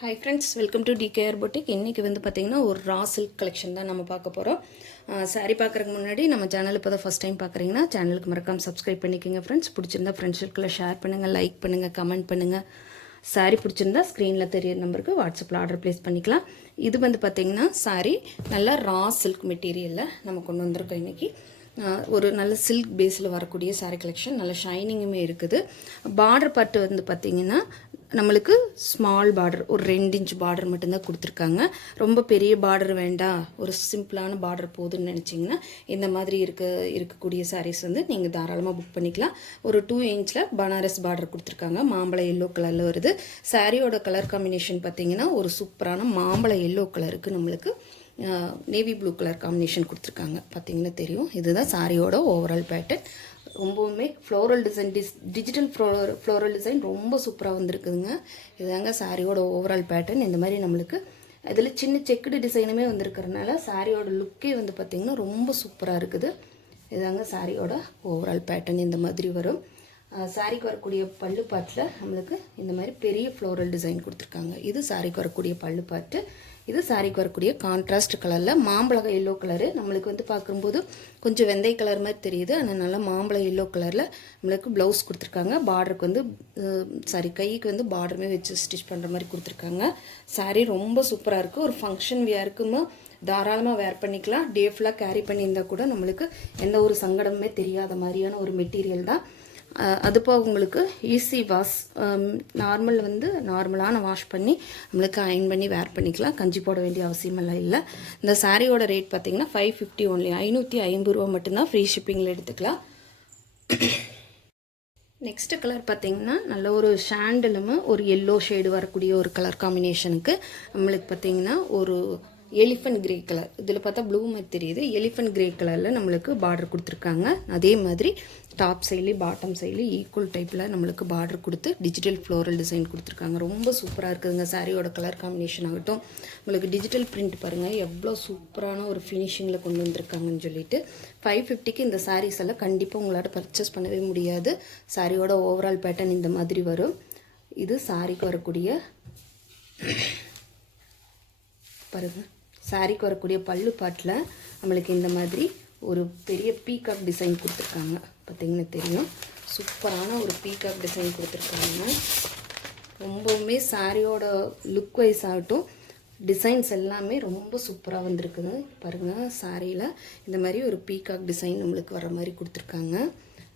Hi friends, welcome to TKR boutique. இன்றைக்கி வந்து பார்த்திங்கன்னா ஒரு ரா சில்க் கலெக்ஷன் தான் நம்ம பார்க்க போகிறோம். சாரீ பார்க்குறதுக்கு முன்னாடி நம்ம சேனல் இப்போ தான் ஃபஸ்ட் டைம் பார்க்குறீங்கன்னா சேனலுக்கு மறக்காமல் சப்ஸ்கிரைப் பண்ணிக்கோங்க ஃப்ரெண்ட்ஸ். பிடிச்சிருந்தா ஃப்ரெண்ட்ஸ் சர்க்கிளில் ஷேர் பண்ணுங்கள், லைக் பண்ணுங்கள், கமெண்ட் பண்ணுங்கள். சாரீ பிடிச்சிருந்தா ஸ்க்ரீனில் தெரியிற நம்பருக்கு வாட்ஸ்அப்பில் ஆர்டர் ப்ளேஸ் பண்ணிக்கலாம். இது வந்து பார்த்திங்கன்னா சாரீ நல்லா ரா சில்க் மெட்டீரியலில் நம்ம கொண்டு வந்திருக்கோம். இன்றைக்கி ஒரு நல்ல சில்க் பேஸில் வரக்கூடிய சாரீ கலெக்ஷன், நல்ல ஷைனிங்குமே இருக்குது. பார்டர் பார்ட் வந்து பார்த்திங்கன்னா நம்மளுக்கு ஸ்மால் பார்டர், ஒரு 2 இன்ச் பார்டர் மட்டும்தான் கொடுத்துருக்காங்க. ரொம்ப பெரிய பார்டர் வேண்டாம், ஒரு சிம்பிளான பார்டர் போதுன்னு நினச்சிங்கன்னா இந்த மாதிரி இருக்கக்கூடிய சாரீஸ் வந்து நீங்கள் தாராளமாக புக் பண்ணிக்கலாம். ஒரு 2 இன்ச்சில் பனாரஸ் பார்டர் கொடுத்துருக்காங்க. மாம்பழ எல்லோ கலரில் வருது. சாரியோட கலர் காம்பினேஷன் பார்த்திங்கன்னா ஒரு சூப்பரான மாம்பழ எல்லோ கலருக்கு நம்மளுக்கு நேவி ப்ளூ கலர் காம்பினேஷன் கொடுத்துருக்காங்க. பார்த்திங்கன்னா தெரியும். இதுதான் சாரியோட ஓவரால் பேட்டர்ன். ரொம்பவுமே floral design, digital floral design ரொம்ப சூப்பராக வந்திருக்குதுங்க. இதுதாங்க சாரியோட ஓவரால் பேட்டர்ன். இந்த மாதிரி நம்மளுக்கு இதில் சின்ன செக்குடு டிசைனுமே வந்திருக்கிறதுனால சாரியோட லுக்கே வந்து பார்த்திங்கன்னா ரொம்ப சூப்பராக இருக்குது. இதுதாங்க சாரியோட ஓவரால் பேட்டர்ன். இந்த மாதிரி வரும். சாரிக்கு வரக்கூடிய பல்லு பாட்டில் நம்மளுக்கு இந்த மாதிரி பெரிய ஃப்ளோரல் டிசைன் கொடுத்துருக்காங்க. இது சாரிக்கு வரக்கூடிய பல்லு பாட்டு. இது சாரிக்கு வரக்கூடிய கான்ட்ராஸ்ட் கலரில் மாம்பழ எல்லோ கலரு. நம்மளுக்கு வந்து பார்க்கும்போது கொஞ்சம் வெந்தய கலர் மாதிரி தெரியுது, ஆனால் நல்லா மாம்பழ எல்லோ கலரில் நம்மளுக்கு ப்ளவுஸ் கொடுத்துருக்காங்க. பார்டருக்கு வந்து கைக்கு வந்து பார்டருமே வச்சு ஸ்டிச் பண்ணுற மாதிரி கொடுத்துருக்காங்க. சாரீ ரொம்ப சூப்பராக இருக்குது. ஒரு ஃபங்க்ஷன் வியருக்குமே தாராளமாக வேர் பண்ணிக்கலாம். டே ஃபுல்லாக கேரி பண்ணியிருந்தால் கூட நம்மளுக்கு எந்த ஒரு சங்கடமுமே தெரியாத மாதிரியான ஒரு மெட்டீரியல் தான். அது போக உங்களுக்கு ஈஸி வாஷ், நார்மலான வாஷ் பண்ணி நம்மளுக்கு அயன் பண்ணி வேர் பண்ணிக்கலாம். கஞ்சி போட வேண்டிய அவசியமெல்லாம் இல்லை. இந்த சாரியோட ரேட் பார்த்திங்கன்னா 550 ஒன்லி, 550 ரூபா மட்டும்தான். ஃப்ரீ ஷிப்பிங்கில் எடுத்துக்கலாம். நெக்ஸ்ட்டு கலர் பார்த்திங்கன்னா நல்ல ஒரு ஷாண்டலும் ஒரு எல்லோ ஷேடு வரக்கூடிய ஒரு கலர் காம்பினேஷனுக்கு நம்மளுக்கு பார்த்திங்கன்னா ஒரு எலிஃபண்ட் கிரே கலர். இதில் பார்த்தா ப்ளூ மாதிரி தெரியுது. எலிஃபண்ட் கிரே கலரில் நம்மளுக்கு பார்டர் கொடுத்துருக்காங்க. அதே மாதிரி டாப் சைட்லேயும் பாட்டம் சைட்லேயும் ஈக்குவல் டைப்பில் நம்மளுக்கு பார்டர் கொடுத்து டிஜிட்டல் ஃப்ளோரல் டிசைன் கொடுத்துருக்காங்க. ரொம்ப சூப்பராக இருக்குதுங்க. சாரியோட கலர் காம்பினேஷன் ஆகட்டும், உங்களுக்கு டிஜிட்டல் பிரிண்ட் பாருங்கள் எவ்வளோ சூப்பரான ஒரு ஃபினிஷிங்கில் கொண்டு வந்திருக்காங்கன்னு சொல்லிட்டு 550க்கு இந்த சாரீஸ் எல்லாம் கண்டிப்பாக உங்களால் பர்ச்சேஸ் பண்ணவே முடியாது. சாரியோட ஓவரால் பேட்டர்ன் இந்த மாதிரி வரும். இது சாரிக்கு வரக்கூடிய பாருங்கள், சாரிக்கு வரக்கூடிய பல்லு பாட்டில் நம்மளுக்கு இந்த மாதிரி ஒரு பெரிய பீகாக் டிசைன் கொடுத்துருக்காங்க. பார்த்திங்கன்னா தெரியும். சூப்பரான ஒரு பீகாக் டிசைன் கொடுத்துருக்காங்க. ரொம்பவுமே சாரியோட லுக் வைஸ் ஆகட்டும், டிசைன்ஸ் எல்லாமே ரொம்ப சூப்பராக வந்திருக்குது. பாருங்கள், சாரியில் இந்த மாதிரி ஒரு பீகாக் டிசைன் நம்மளுக்கு வர மாதிரி கொடுத்துருக்காங்க.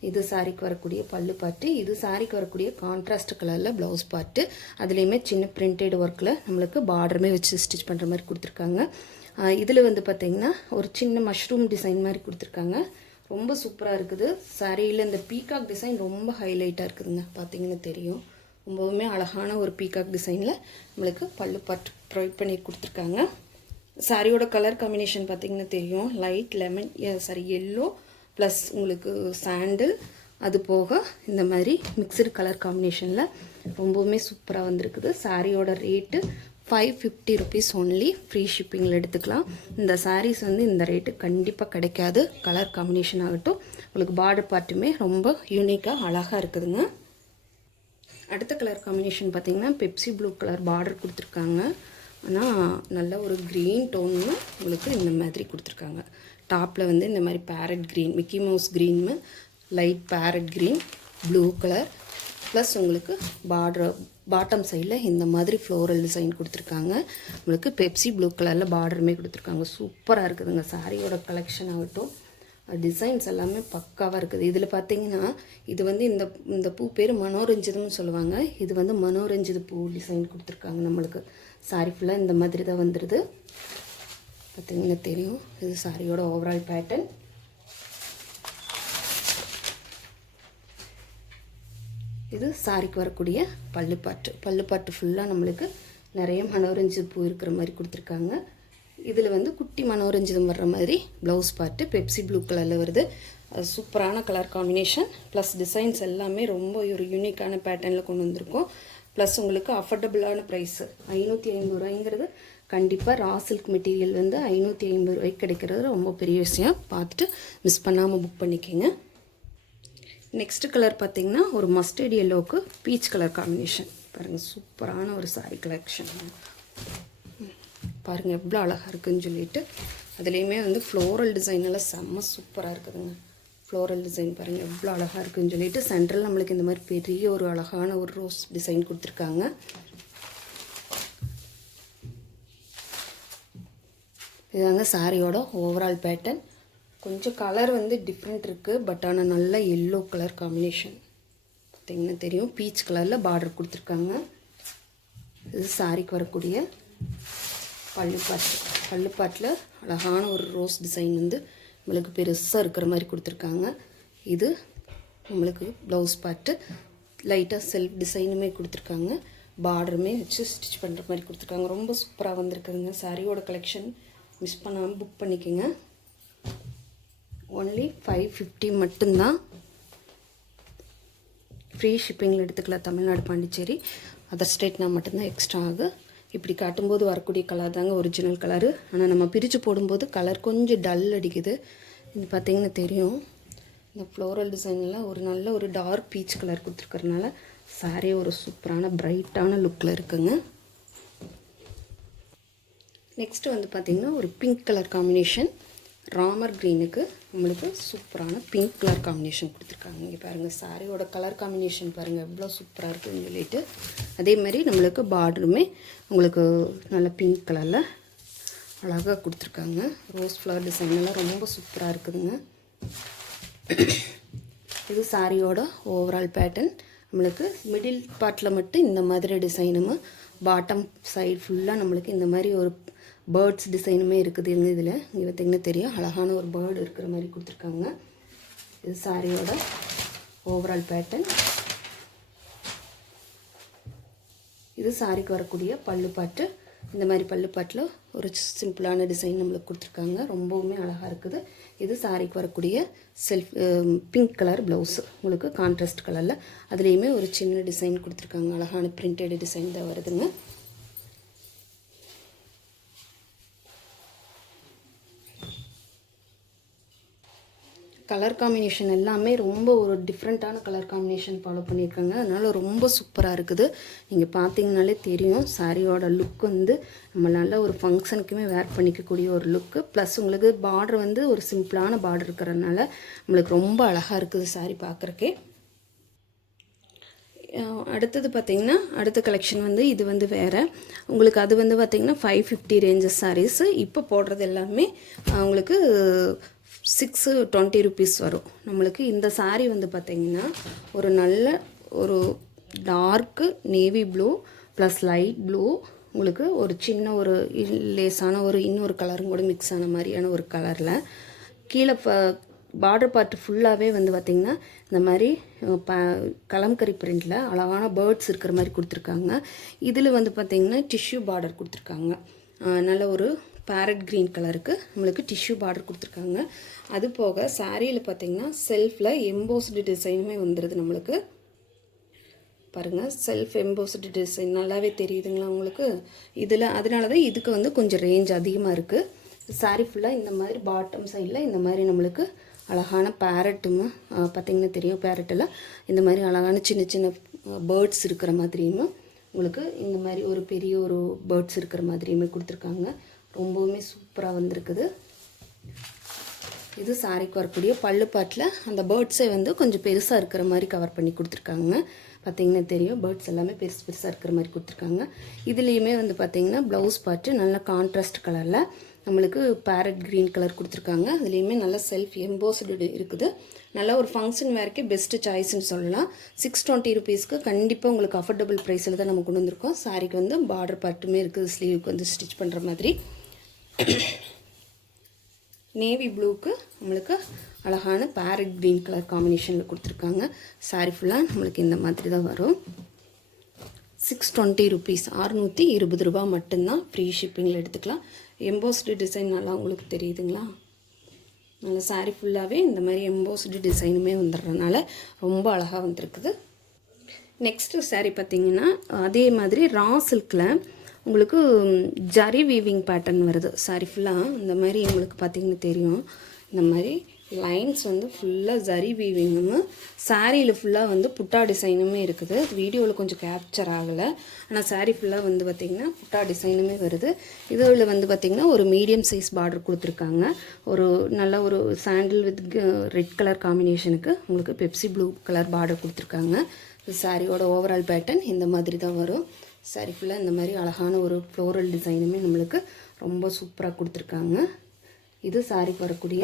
இது சாரிக்கு வரக்கூடிய பல்லு பாட்டு. இது சாரிக்கு வரக்கூடிய கான்ட்ராஸ்ட் கலரில் ப்ளவுஸ் பாட்டு. அதுலேயுமே சின்ன பிரிண்டட் ஒர்க்கில் நம்மளுக்கு பார்டருமே வச்சு ஸ்டிச் பண்ணுற மாதிரி கொடுத்துருக்காங்க. இதில் வந்து பார்த்திங்கன்னா ஒரு சின்ன மஷ்ரூம் டிசைன் மாதிரி கொடுத்துருக்காங்க. ரொம்ப சூப்பராக இருக்குது. சாரியில் இந்த பீகாக் டிசைன் ரொம்ப ஹைலைட்டாக இருக்குதுங்க. பார்த்திங்கன்னா தெரியும். ரொம்பவுமே அழகான ஒரு பீகாக் டிசைனில் நம்மளுக்கு பல்லு பாட்டு ப்ரொவைட் பண்ணி கொடுத்துருக்காங்க. சாரியோட கலர் காம்பினேஷன் பார்த்திங்கன்னா தெரியும். லைட் லெமன் எல்லோ ப்ளஸ் உங்களுக்கு சாண்டில், அது போக இந்த மாதிரி மிக்சடு கலர் காம்பினேஷனில் ரொம்பவுமே சூப்பராக வந்திருக்குது. சாரியோட ரேட்டு 550 ருபீஸ் ஒன்லி. ஃப்ரீ ஷிப்பிங்கில் எடுத்துக்கலாம். இந்த சாரீஸ் வந்து இந்த ரேட்டு கண்டிப்பாக கிடைக்காது. கலர் காம்பினேஷன் ஆகட்டும், உங்களுக்கு பார்டர் பார்ட்டுமே ரொம்ப யூனிக்காக அழகாக இருக்குதுங்க. அடுத்த கலர் காம்பினேஷன் பார்த்திங்கன்னா பெப்சி ப்ளூ கலர் பார்டர் கொடுத்துருக்காங்க. ஆனால் நல்ல ஒரு க்ரீன் டோன்னு உங்களுக்கு இந்த மாதிரி கொடுத்துருக்காங்க. டாப்பில் வந்து இந்த மாதிரி பேரட் க்ரீன், மிக்கி மவுஸ் க்ரீன்னு light parrot green, blue colour plus உங்களுக்கு பாட்டம் சைடில் இந்த மாதிரி ஃப்ளோரல் டிசைன் கொடுத்துருக்காங்க. உங்களுக்கு பெப்சி ப்ளூ கலரில் பார்டருமே கொடுத்துருக்காங்க. சூப்பராக இருக்குதுங்க. சாரியோட கலெக்ஷன் ஆகட்டும், டிசைன்ஸ் எல்லாமே பக்காவாக இருக்குது. இதில் பார்த்தீங்கன்னா இது வந்து இந்த பூ பேர் மனோரஞ்சிதம்னு சொல்லுவாங்க. இது வந்து மனோரஞ்சித பூ டிசைன் கொடுத்துருக்காங்க. நம்மளுக்கு சாரி ஃபுல்லாக இந்த மாதிரி தான் வந்துடுது. பார்த்தீங்கன்னா தெரியும். இது சாரியோட ஓவரால் பேட்டர்ன். இது சாரிக்கு வரக்கூடிய பல்லு பாட்டு ஃபுல்லாக நம்மளுக்கு நிறைய மனோரஞ்சித பூ இருக்கிற மாதிரி கொடுத்துருக்காங்க. இதில் வந்து குட்டி மனோரஞ்சிதம் வர்ற மாதிரி ப்ளவுஸ் பார்ட்டு பெப்சி ப்ளூ கலரில் வருது. சூப்பரான கலர் காம்பினேஷன் ப்ளஸ் டிசைன்ஸ் எல்லாமே ரொம்ப ஒரு யூனிக்கான பேட்டர்னில் கொண்டு வந்திருக்கோம். ப்ளஸ் உங்களுக்கு அஃபோர்டபுளான ப்ரைஸு 550 ரூபாய்ங்கிறது கண்டிப்பாக ரா சில்க் மெட்டீரியல் வந்து 550 ரூபாய்க்கு கிடைக்கிறது ரொம்ப பெரிய விஷயம். பார்த்துட்டு மிஸ் பண்ணாமல் புக் பண்ணிக்கோங்க. நெக்ஸ்ட் கலர் பார்த்திங்கன்னா ஒரு மஸ்டர்ட் எல்லோவுக்கு பீச் கலர் காம்பினேஷன். பாருங்கள் சூப்பரான ஒரு saree கலெக்ஷன் பாருங்கள் எவ்வளோ அழகாக இருக்குதுன்னு சொல்லிட்டு அதுலேயுமே வந்து ஃப்ளோரல் டிசைன் எல்லாம் செம்ம சூப்பராக இருக்குதுங்க ஃப்ளோரல் டிசைன் பாருங்கள் எவ்வளோ அழகாக இருக்குதுன்னு சொல்லிட்டு சென்ட்ரல் நம்மளுக்கு இந்த மாதிரி பெரிய ஒரு அழகான ஒரு ரோஸ் டிசைன் கொடுத்துருக்காங்க. இதுதாங்க சாரியோட ஓவரால் பேட்டர்ன். கொஞ்சம் கலர் வந்து டிஃப்ரெண்ட் இருக்குது, பட் ஆனால் நல்ல எல்லோ கலர் காம்பினேஷன் பார்த்திங்கன்னா தெரியும். பீச் கலரில் பார்டர் கொடுத்துருக்காங்க. இது சாரிக்கு வரக்கூடிய பல்லுப்பாட்டில் அழகான ஒரு ரோஸ் டிசைன் வந்து நம்மளுக்கு பெருசாக இருக்கிற மாதிரி கொடுத்துருக்காங்க. இது நம்மளுக்கு ப்ளவுஸ் பார்ட்டு லைட்டாக செல்ஃப் டிசைனுமே கொடுத்துருக்காங்க. பார்டருமே வச்சு ஸ்டிச் பண்ணுற மாதிரி கொடுத்துருக்காங்க. ரொம்ப சூப்பராக வந்திருக்குதுங்க. சாரியோட கலெக்ஷன் மிஸ் பண்ணாமல் புக் பண்ணிக்கோங்க. ஒன்லி 550 மட்டும்தான். ஃப்ரீ ஷிப்பிங்கில் எடுத்துக்கலாம். தமிழ்நாடு, பாண்டிச்சேரி, அதர் ஸ்டேட்னால் மட்டும்தான் எக்ஸ்ட்ரா ஆகும். இப்படி காட்டும்போது வரக்கூடிய கலர் தாங்க ஒரிஜினல் கலரு. ஆனால் நம்ம பிரித்து போடும்போது கலர் கொஞ்சம் டல் அடிக்குது. இது பார்த்திங்கன்னா தெரியும். இந்த ஃப்ளோரல் டிசைனில் ஒரு நல்ல ஒரு டார்க் பீச் கலர் கொடுத்துருக்கறனால சாரீ ஒரு சூப்பரான பிரைட்டான லுக்கில் இருக்குங்க. நெக்ஸ்ட்டு வந்து பார்த்திங்கன்னா ஒரு பிங்க் கலர் காம்பினேஷன். ராமர் க்ரீனுக்கு நம்மளுக்கு சூப்பரான பிங்க் கலர் காம்பினேஷன் கொடுத்துருக்காங்க. இங்கே பாருங்கள் சாரியோட கலர் காம்பினேஷன் பாருங்கள் எவ்வளோ சூப்பராக இருக்குதுன்னு சொல்லிட்டு. அதே மாதிரி நம்மளுக்கு பார்டருமே உங்களுக்கு நல்ல பிங்க் கலரில் அழகாக கொடுத்துருக்காங்க. ரோஸ் ஃப்ளவர் டிசைனெல்லாம் ரொம்ப சூப்பராக இருக்குதுங்க. இது சாரியோட ஓவரால் பேட்டர்ன். நம்மளுக்கு மிடில் பார்ட்டில் மட்டும் இந்த மாதிரி டிசைனும், பாட்டம் சைடு ஃபுல்லாக நம்மளுக்கு இந்த மாதிரி ஒரு பேர்ட்ஸ் டிசைனுமே இருக்குது. இதில் இங்கே பார்த்திங்கன்னா தெரியும், அழகான ஒரு பேர்டு இருக்கிற மாதிரி கொடுத்துருக்காங்க. இது சாரியோட ஓவரால் பேட்டர்ன். இது சாரிக்கு வரக்கூடிய பல்லுப்பாட்டு. இந்த மாதிரி பல்லுப்பாட்டில் ஒரு சிம்பிளான டிசைன் நம்மளுக்கு கொடுத்துருக்காங்க. ரொம்பவுமே அழகாக இருக்குது. இது சாரிக்கு வரக்கூடிய செல்ஃப் பிங்க் கலர் ப்ளவுஸு உங்களுக்கு கான்ட்ராஸ்ட் கலரில். அதுலேயுமே ஒரு சின்ன டிசைன் கொடுத்துருக்காங்க. அழகான பிரிண்டட் டிசைன் தான் வருதுங்க. கலர் காம்பினேஷன் எல்லாமே ரொம்ப ஒரு டிஃப்ரெண்ட்டான கலர் காம்பினேஷன் ஃபாலோ பண்ணியிருக்காங்க. அதனால் ரொம்ப சூப்பராக இருக்குது. நீங்கள் பார்த்தீங்கனாலே தெரியும் சாரியோட லுக் வந்து நம்ம நல்ல ஒரு ஃபங்க்ஷனுக்குமே வேர் பண்ணிக்கக்கூடிய ஒரு லுக்கு. ப்ளஸ் உங்களுக்கு பார்டர் வந்து ஒரு சிம்பிளான பார்டர் இருக்கிறதுனால நம்மளுக்கு ரொம்ப அழகாக இருக்குது சாரி பார்க்குறக்கே. அடுத்தது பார்த்திங்கன்னா அடுத்த கலெக்ஷன் வந்து இது வந்து வேறு உங்களுக்கு. அது வந்து பார்த்திங்கன்னா 550 ரேஞ்சஸ் சாரீஸு. இப்போ போடுறது எல்லாமே உங்களுக்கு 620 rupees வரும் நம்மளுக்கு. இந்த சாரீ வந்து பார்த்திங்கன்னா ஒரு நல்ல ஒரு torque navy blue plus light blue, உங்களுக்கு ஒரு சின்ன ஒரு லேஸான ஒரு இன்னொரு கலரும் கூட மிக்ஸ் ஆன மாதிரியான ஒரு கலரில் கீழே பார்டர் பார்ட் ஃபுல்லாகவே வந்து பார்த்திங்கன்னா இந்த மாதிரி கலம்கரி பிரிண்டில் அழகான பேர்ட்ஸ் இருக்கிற மாதிரி கொடுத்துருக்காங்க. இதில் வந்து பார்த்திங்கன்னா டிஷ்யூ பார்டர் கொடுத்துருக்காங்க. நல்ல ஒரு பேரட் க்ரீன் கலருக்கு நம்மளுக்கு டிஷ்யூ பார்டர் கொடுத்துருக்காங்க. அது போக சாரியில் பார்த்திங்கன்னா செல்ஃபில் எம்போஸ்டு டிசைனுமே வந்துடுது நம்மளுக்கு. பாருங்கள் செல்ஃப் எம்போஸ்டு டிசைன் நல்லாவே தெரியுதுங்களா உங்களுக்கு இதில். அதனால தான் இதுக்கு வந்து கொஞ்சம் ரேஞ்ச் அதிகமாக இருக்குது. சாரி ஃபுல்லாக இந்த மாதிரி பாட்டம் சைடில் இந்த மாதிரி நம்மளுக்கு அழகான பேரட்டுங்க பார்த்திங்கன்னா தெரியும். பேரட்டில் இந்த மாதிரி அழகான சின்ன சின்ன பேர்ட்ஸ் இருக்கிற மாதிரியும் உங்களுக்கு இந்த மாதிரி ஒரு பெரிய ஒரு பேர்ட்ஸ் இருக்கிற மாதிரியுமே கொடுத்துருக்காங்க. ரொம்பவுமே சூப்பராக வந்திருக்குது. இது சாரிக்கு வரக்கூடிய பல்லுப்பாட்டில் அந்த பேர்ட்ஸை வந்து கொஞ்சம் பெருசாக இருக்கிற மாதிரி கவர் பண்ணி கொடுத்துருக்காங்க. பார்த்திங்கன்னா தெரியும் பேர்ட்ஸ் எல்லாமே பெருசு பெருசாக இருக்கிற மாதிரி கொடுத்துருக்காங்க. இதுலேயுமே வந்து பார்த்திங்கன்னா ப்ளவுஸ் பார்ட்டு நல்ல கான்ட்ராஸ்ட் கலரில் நம்மளுக்கு பேரட் க்ரீன் கலர் கொடுத்துருக்காங்க. அதுலேயுமே நல்ல செல்ஃப் எம்போஸ்டு இருக்குது. நல்லா ஒரு ஃபங்க்ஷன் வேறுக்கே பெஸ்ட்டு சாய்ஸ்ன்னு சொல்லலாம். 620 rupeesக்கு கண்டிப்பாக உங்களுக்கு அஃபோர்டபுள் ப்ரைஸில் தான் நம்ம கொண்டு வந்திருக்கோம். சாரிக்கு வந்து பார்டர் பார்ட்டுமே இருக்குது, ஸ்லீவுக்கு வந்து ஸ்டிச் பண்ணுற மாதிரி. நேவி ப்ளூக்கு நம்மளுக்கு அழகான பேரட் க்ரீன் கலர் காம்பினேஷனில் கொடுத்துருக்காங்க. சாரி ஃபுல்லாக நம்மளுக்கு இந்த மாதிரி தான் வரும். 620 rupees 620 ரூபா மட்டும்தான். ஃப்ரீ ஷிப்பிங்கில் எடுத்துக்கலாம். எம்போஸ்டு டிசைன் நல்லா உங்களுக்கு தெரியுதுங்களா? நல்ல சாரி ஃபுல்லாகவே இந்த மாதிரி எம்போஸ்டு டிசைனுமே வந்துடுறதுனால ரொம்ப அழகாக வந்திருக்குது. நெக்ஸ்ட்டு சாரி பார்த்திங்கன்னா அதே மாதிரி ரா சில்கில் உங்களுக்கு ஜரி வீவிங் பேட்டர்ன் வருது. சாரி ஃபுல்லாக இந்த மாதிரி உங்களுக்கு பார்த்திங்கன்னா தெரியும். இந்த மாதிரி லைன்ஸ் வந்து ஃபுல்லாக ஜரி வீவிங்கும் சாரியில் ஃபுல்லாக வந்து புட்டா டிசைனுமே இருக்குது. வீடியோவில் கொஞ்சம் கேப்சர் ஆகலை, ஆனால் சாரீ ஃபுல்லாக வந்து பார்த்திங்கன்னா புட்டா டிசைனுமே வருது. இதில் வந்து பார்த்திங்கன்னா ஒரு மீடியம் சைஸ் பார்டர் கொடுத்துருக்காங்க. ஒரு நல்ல ஒரு சாண்டில் வித் ரெட் கலர் காம்பினேஷனுக்கு உங்களுக்கு பெப்சி ப்ளூ கலர் பார்டர் கொடுத்துருக்காங்க. சாரியோட ஓவரால் பேட்டர்ன் இந்த மாதிரி தான் வரும். சாரி ஃபுல்லாக இந்த மாதிரி அழகான ஒரு ஃப்ளோரல் டிசைனுமே நம்மளுக்கு ரொம்ப சூப்பராக கொடுத்துருக்காங்க. இது சாரிக்கு வரக்கூடிய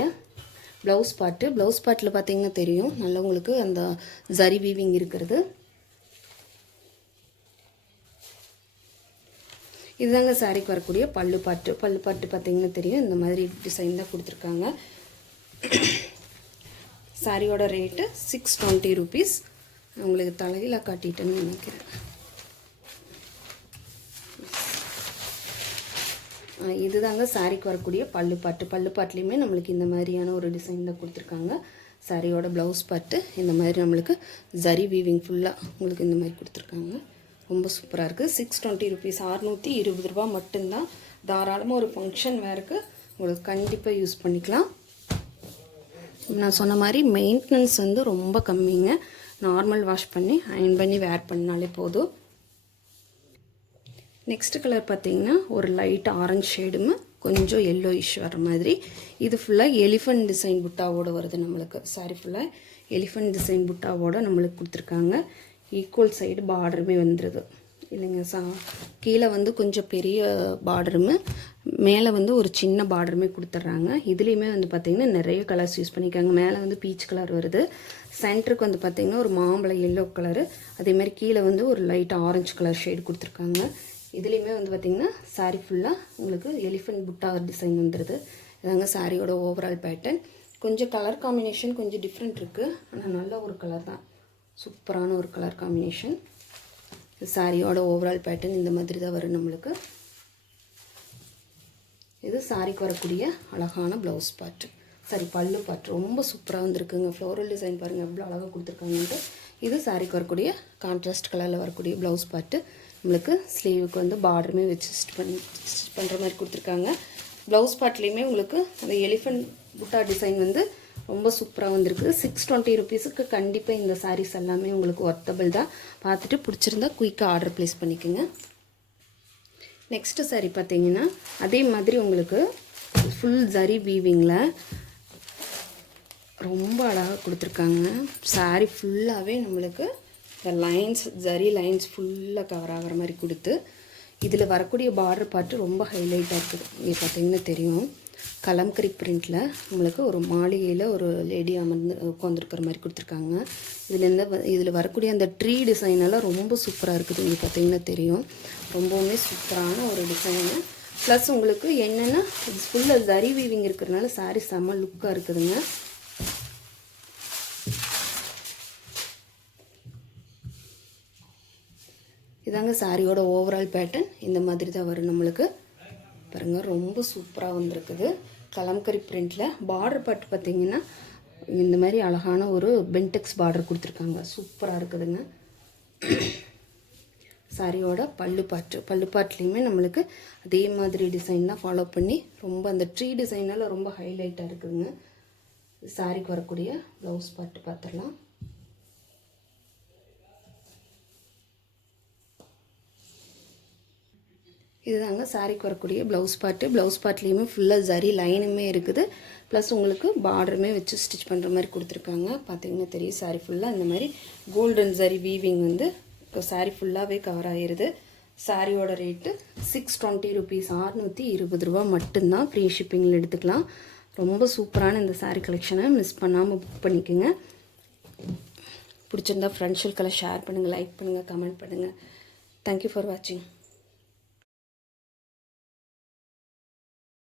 ப்ளவுஸ் பார்ட்டு. ப்ளவுஸ் பார்ட்டில் பார்த்தீங்கன்னா தெரியும் நல்லா உங்களுக்கு அந்த ஜரி வீவிங் இருக்கிறது. இதுதாங்க சாரிக்கு வரக்கூடிய பல்லு பார்ட்டு. பல்லு பார்ட்டு பார்த்தீங்கன்னா தெரியும் இந்த மாதிரி டிசைன் தான் கொடுத்துருக்காங்க. சாரியோட ரேட்டு 620 rupees. உங்களுக்கு தலையில் காட்டிட்டேன்னு நினைக்கிறேன். இதுதாங்க சாரிக்கு வரக்கூடிய பல்லு பாட்டு. பல்லு பாட்டுலேயுமே நம்மளுக்கு இந்த மாதிரியான ஒரு டிசைன் தான் கொடுத்துருக்காங்க. சாரியோட ப்ளவுஸ் பாட்டு இந்த மாதிரி நம்மளுக்கு ஜரி வீவிங் ஃபுல்லாக உங்களுக்கு இந்த மாதிரி கொடுத்துருக்காங்க. ரொம்ப சூப்பராக இருக்குது. 620 rupees, 620 ரூபா மட்டும்தான். தாராளமாக ஒரு ஃபங்க்ஷன் வேருக்கு உங்களுக்கு கண்டிப்பாக யூஸ் பண்ணிக்கலாம். நான் சொன்ன மாதிரி மெயின்டெனன்ஸ் வந்து ரொம்ப கம்மிங்க. நார்மல் வாஷ் பண்ணி அயன் பண்ணி வேர் பண்ணாலே போதும். நெக்ஸ்ட் கலர் பார்த்தீங்கன்னா ஒரு லைட் ஆரஞ்சு ஷேடும் கொஞ்சம் எல்லோயிஷ் வர மாதிரி. இது ஃபுல்லாக எலிஃபண்ட் டிசைன் புட்டாவோடு வருது நம்மளுக்கு. சாரி ஃபுல்லாக எலிஃபண்ட் டிசைன் புட்டாவோடு நம்மளுக்கு கொடுத்துருக்காங்க. ஈக்குவல் சைடு பார்டருமே வந்துடுது இல்லைங்க. கீழே வந்து கொஞ்சம் பெரிய பார்டருமே, மேலே வந்து ஒரு சின்ன பார்டருமே கொடுத்துட்றாங்க. இதுலேயுமே வந்து பார்த்திங்கன்னா நிறைய கலர்ஸ் யூஸ் பண்ணிக்காங்க. மேலே வந்து பீச் கலர் வருது. சென்டருக்கு வந்து பார்த்திங்கன்னா ஒரு மாம்பழம் எல்லோ கலரு, அதேமாதிரி கீழே வந்து ஒரு லைட் ஆரஞ்சு கலர் ஷேடு கொடுத்துருக்காங்க. இதுலேயுமே வந்து பார்த்திங்கன்னா சாரீ ஃபுல்லாக உங்களுக்கு எலிஃபண்ட் புட்டா டிசைன் வந்துடுது. இதாங்க சாரியோட ஓவரால் பேட்டர்ன். கொஞ்சம் கலர் காம்பினேஷன் கொஞ்சம் டிஃப்ரெண்ட் இருக்குது, ஆனால் நல்ல ஒரு கலர் தான். சூப்பரான ஒரு கலர் காம்பினேஷன். சாரியோட ஓவரால் பேட்டர்ன் இந்த மாதிரி தான் வரும் நம்மளுக்கு. இது சாரிக்கு வரக்கூடிய அழகான ப்ளவுஸ் பார்ட்டு. சாரி பல்லு பார்ட்டு ரொம்ப சூப்பராக வந்துருக்குங்க. ஃப்ளோரல் டிசைன் பாருங்கள் எவ்வளோ அழகாக கொடுத்துருக்காங்கன்ட்டு. இது சாரிக்கு வரக்கூடிய கான்ட்ராஸ்ட் கலரில் வரக்கூடிய ப்ளவுஸ் பார்ட்டு. நம்மளுக்கு ஸ்லீவுக்கு வந்து பார்டருமே வச்சு ஸ்டிச் பண்ணுற மாதிரி கொடுத்துருக்காங்க. ப்ளவுஸ் பார்ட்லேயுமே உங்களுக்கு அந்த எலிஃபண்ட் புட்டா டிசைன் வந்து ரொம்ப சூப்பராக வந்திருக்கு. 620 rupeesக்கு கண்டிப்பாக இந்த சாரீஸ் எல்லாமே உங்களுக்கு ஒர்த்தபிள் தான். பார்த்துட்டு பிடிச்சிருந்தா குயிக்காக ஆர்டர் ப்ளேஸ் பண்ணிக்கோங்க. நெக்ஸ்ட்டு சாரீ பார்த்தீங்கன்னா அதே மாதிரி உங்களுக்கு ஃபுல் ஜரி வீவிங்கில் ரொம்ப அழகாக கொடுத்துருக்காங்க. சாரீ ஃபுல்லாகவே நம்மளுக்கு இந்த லைன்ஸ் ஜரி லைன்ஸ் ஃபுல்லாக கவர் ஆகிற மாதிரி கொடுத்து, இதில் வரக்கூடிய பார்டர் பார்த்து ரொம்ப ஹைலைட்டாக இருக்குது. இங்கே பார்த்தீங்கன்னா தெரியும் கலம்கரி பிரிண்டில் நம்மளுக்கு ஒரு மாளிகையில் ஒரு லேடி அமர்ந்து உட்காந்துருக்கிற மாதிரி கொடுத்துருக்காங்க. இதில் வரக்கூடிய அந்த ட்ரீ டிசைனெல்லாம் ரொம்ப சூப்பராக இருக்குது. இங்கே பார்த்தீங்கன்னா தெரியும் ரொம்பவுமே சூப்பரான ஒரு டிசைனு. ப்ளஸ் உங்களுக்கு என்னென்னா இது ஃபுல்லாக ஜரி வீவிங் இருக்கிறதுனால சாரீ செம்ம லுக்காக இருக்குதுங்க. இதாங்க சாரியோட ஓவரால் பேட்டர்ன் இந்த மாதிரி தான் வரும் நம்மளுக்கு. பாருங்கள் ரொம்ப சூப்பராக வந்திருக்குது. கலம்கரி பிரிண்டில் பார்டர் பார்ட் பார்த்திங்கன்னா இந்த மாதிரி அழகான ஒரு பென்டெக்ஸ் பார்டர் கொடுத்துருக்காங்க. சூப்பராக இருக்குதுங்க. சாரியோட பல்லு பாட்டுலேயுமே நம்மளுக்கு அதே மாதிரி டிசைன் தான் ஃபாலோ பண்ணி ரொம்ப அந்த ட்ரீ டிசைனால் ரொம்ப ஹைலைட்டாக இருக்குதுங்க. சாரிக்கு வரக்கூடிய ப்ளவுஸ் பார்ட்டு பார்த்துடலாம். இதுதாங்க சாரிக்கு வரக்கூடிய ப்ளவுஸ் பார்ட்டு. ப்ளவுஸ் பார்ட்லேயுமே ஃபுல்லாக ஜரி லைனுமே இருக்குது. ப்ளஸ் உங்களுக்கு பார்டருமே வச்சு ஸ்டிச் பண்ணுற மாதிரி கொடுத்துருக்காங்க. பார்த்தீங்கன்னா தெரியும் சாரி ஃபுல்லாக இந்த மாதிரி கோல்டன் ஜரி வீவிங் வந்து இப்போ சாரி ஃபுல்லாகவே கவர் ஆகிடுது. சாரியோட ரேட்டு 620 rupees, 620 ரூபா மட்டும்தான். ஃப்ரீ ஷிப்பிங்கில் எடுத்துக்கலாம். ரொம்ப சூப்பரான இந்த சாரீ கலெக்ஷனை மிஸ் பண்ணாமல் புக் பண்ணிக்கோங்க. பிடிச்சிருந்தா ஃப்ரெண்ட்ஸுக்கெல்லாம் ஷேர் பண்ணுங்கள், லைக் பண்ணுங்கள், கமெண்ட் பண்ணுங்கள். தேங்க்யூ ஃபார் வாட்சிங்.